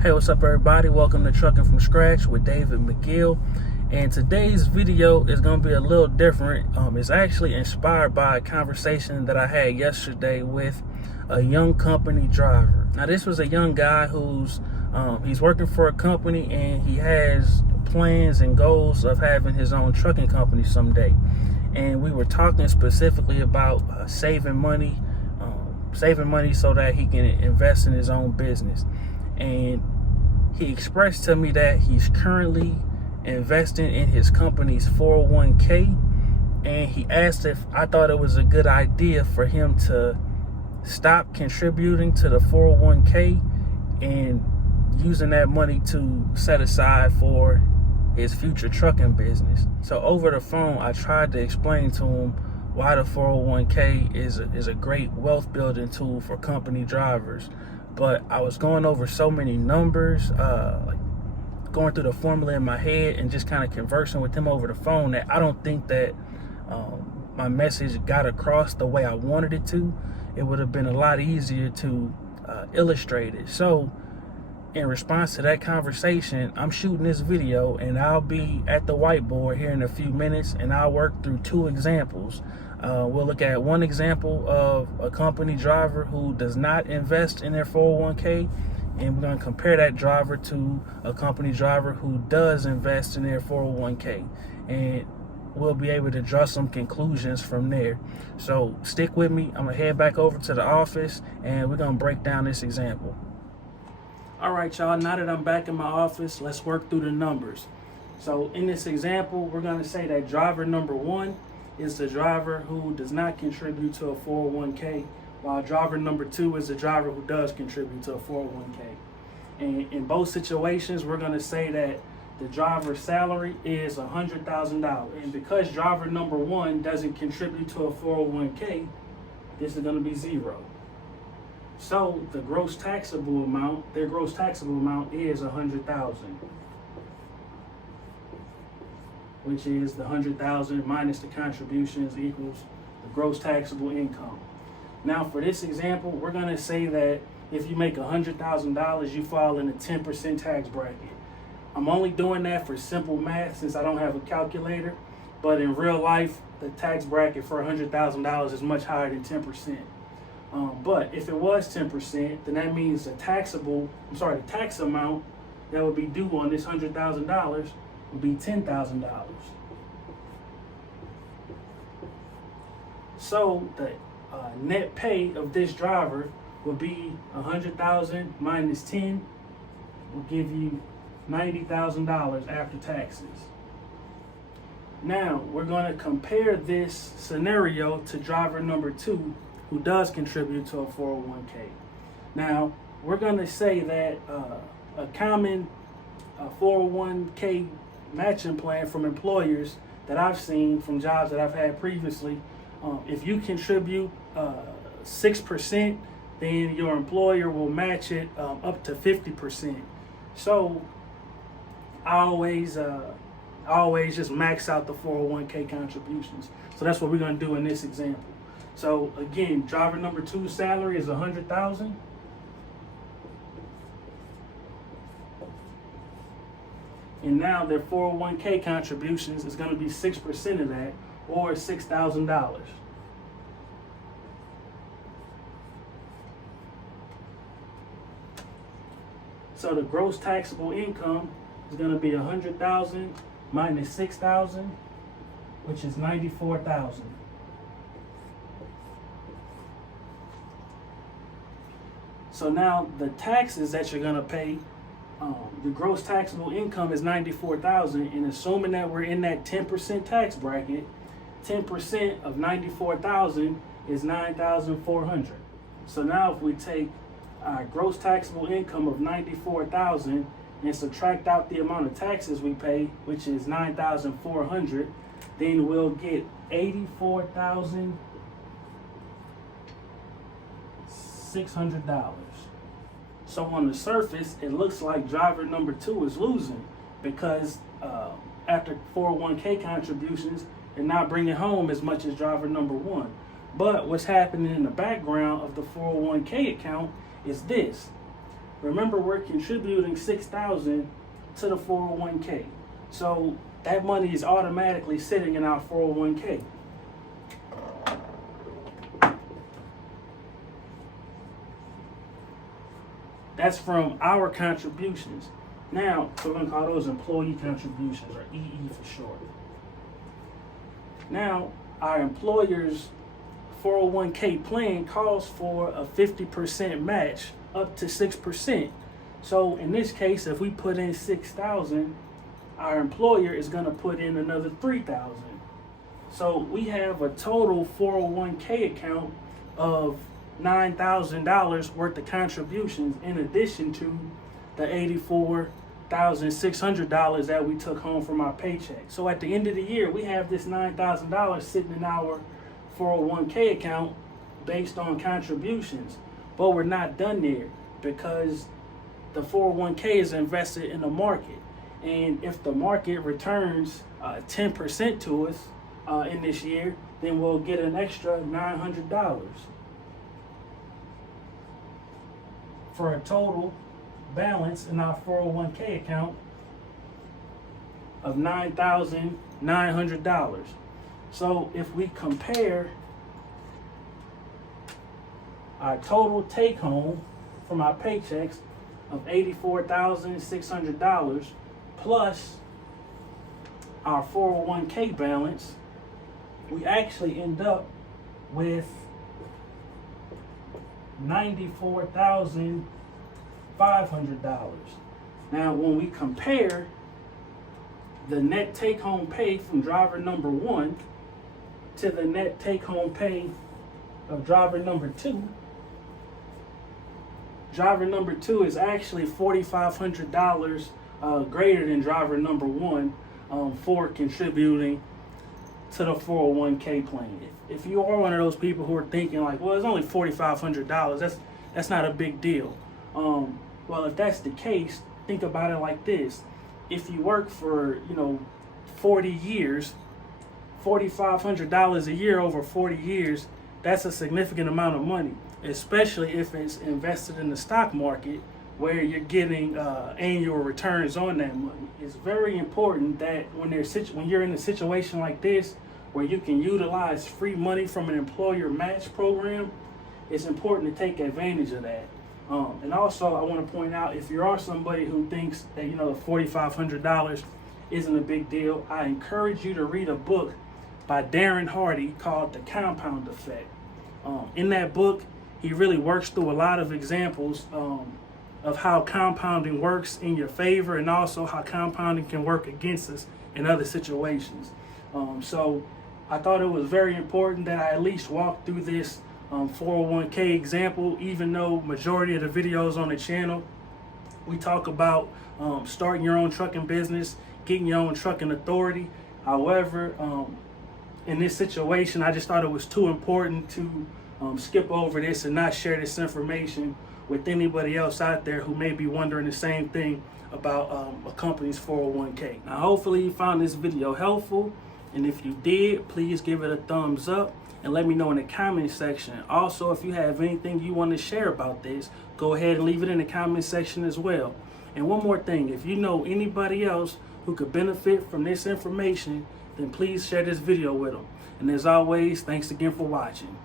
Hey, what's up everybody? Welcome to Trucking from Scratch with David McGill. And today's video is going to be a little different. It's actually inspired by a conversation that I had yesterday with a young company driver. Now, this was a young guy who's he's working for a company and he has plans and goals of having his own trucking company someday. And we were talking specifically about saving money so that he can invest in his own business. And he expressed to me that he's currently investing in his company's 401k, and he asked if I thought it was a good idea for him to stop contributing to the 401k and using that money to set aside for his future trucking business. So over the phone, I tried to explain to him why the 401k is a great wealth building tool for company drivers. But I was going over so many numbers, like going through the formula in my head and just kind of conversing with him over the phone, that I don't think that my message got across the way I wanted it to. It would have been a lot easier to illustrate it. So in response to that conversation, I'm shooting this video and I'll be at the whiteboard here in a few minutes, and I'll work through two examples. We'll look at one example of a company driver who does not invest in their 401k, and we're going to compare that driver to a company driver who does invest in their 401k, and we'll be able to draw some conclusions from there. So stick with me. I'm going to head back over to the office and we're going to break down this example. All right, y'all, now that I'm back in my office, let's work through the numbers. So in this example, we're going to say that driver number one is the driver who does not contribute to a 401k, while driver number two is the driver who does contribute to a 401k. And in both situations, we're going to say that the driver's salary is $100,000. And because driver number one doesn't contribute to a 401k, this is going to be zero. So the gross taxable amount, their gross taxable amount is $100,000, which is the $100,000 minus the contributions equals the gross taxable income. Now for this example, we're going to say that if you make $100,000, you fall in the 10% tax bracket. I'm only doing that for simple math since I don't have a calculator, but in real life, the tax bracket for $100,000 is much higher than 10%. But if it was 10%, then that means the tax amount that would be due on this $100,000 would be $10,000. So the net pay of this driver would be $100,000 minus 10 will give you $90,000 after taxes. Now we're going to compare this scenario to driver number two, who does contribute to a 401k. Now, we're going to say that a common 401k matching plan from employers that I've seen from jobs that I've had previously, if you contribute 6%, then your employer will match it up to 50%. So I always just max out the 401k contributions. So that's what we're going to do in this example. So again, driver number two's salary is $100,000. And now their 401k contributions is going to be 6% of that, or $6,000. So the gross taxable income is going to be $100,000 minus $6,000, which is $94,000. So now the taxes that you're gonna pay, the gross taxable income is $94,000, and assuming that we're in that 10% tax bracket, 10% of $94,000 is $9,400. So now if we take our gross taxable income of $94,000 and subtract out the amount of taxes we pay, which is $9,400, then we'll get $84,600. So on the surface, it looks like driver number two is losing because after 401k contributions, they're not bringing home as much as driver number one. But what's happening in the background of the 401k account is this. remember we're contributing $6,000 to the 401k. So that money is automatically sitting in our 401k. That's from our contributions. Now, we're going to call those employee contributions, or EE for short. Now, our employer's 401k plan calls for a 50% match up to 6%. So in this case, if we put in $6,000, our employer is going to put in another $3,000. So we have a total 401k account of $9,000 worth of contributions, in addition to the $84,600 that we took home from our paycheck. So at the end of the year, we have this $9,000 sitting in our 401k account based on contributions. But we're not done there, because the 401k is invested in the market. And if the market returns 10% to us in this year, then we'll get an extra $900 for a total balance in our 401k account of $9,900. So if we compare our total take home from our paychecks of $84,600 plus our 401k balance, we actually end up with $94,500. Now, when we compare the net take-home pay from driver number 1 to the net take-home pay of driver number 2, driver number 2 is actually $4,500 greater than driver number 1 for contributing to the 401k plan. If you are one of those people who are thinking like, well, it's only $4,500, that's not a big deal. Well, if that's the case, think about it like this. If you work for, 40 years, $4,500 a year over 40 years, that's a significant amount of money, especially if it's invested in the stock market where you're getting annual returns on that money. It's very important that when you're in a situation like this where you can utilize free money from an employer match program, it's important to take advantage of that. And also, I want to point out, if you are somebody who thinks that the $4,500 isn't a big deal, I encourage you to read a book by Darren Hardy called The Compound Effect. In that book, he really works through a lot of examples of how compounding works in your favor, and also how compounding can work against us in other situations. So I thought it was very important that I at least walk through this 401k example, even though majority of the videos on the channel, we talk about starting your own trucking business, getting your own trucking authority. However, in this situation, I just thought it was too important to skip over this and not share this information with anybody else out there who may be wondering the same thing about a company's 401k. Now, hopefully you found this video helpful, and if you did, please give it a thumbs up and let me know in the comment section. Also, if you have anything you want to share about this, go ahead and leave it in the comment section as well. And one more thing, if you know anybody else who could benefit from this information, then please share this video with them. And as always, thanks again for watching.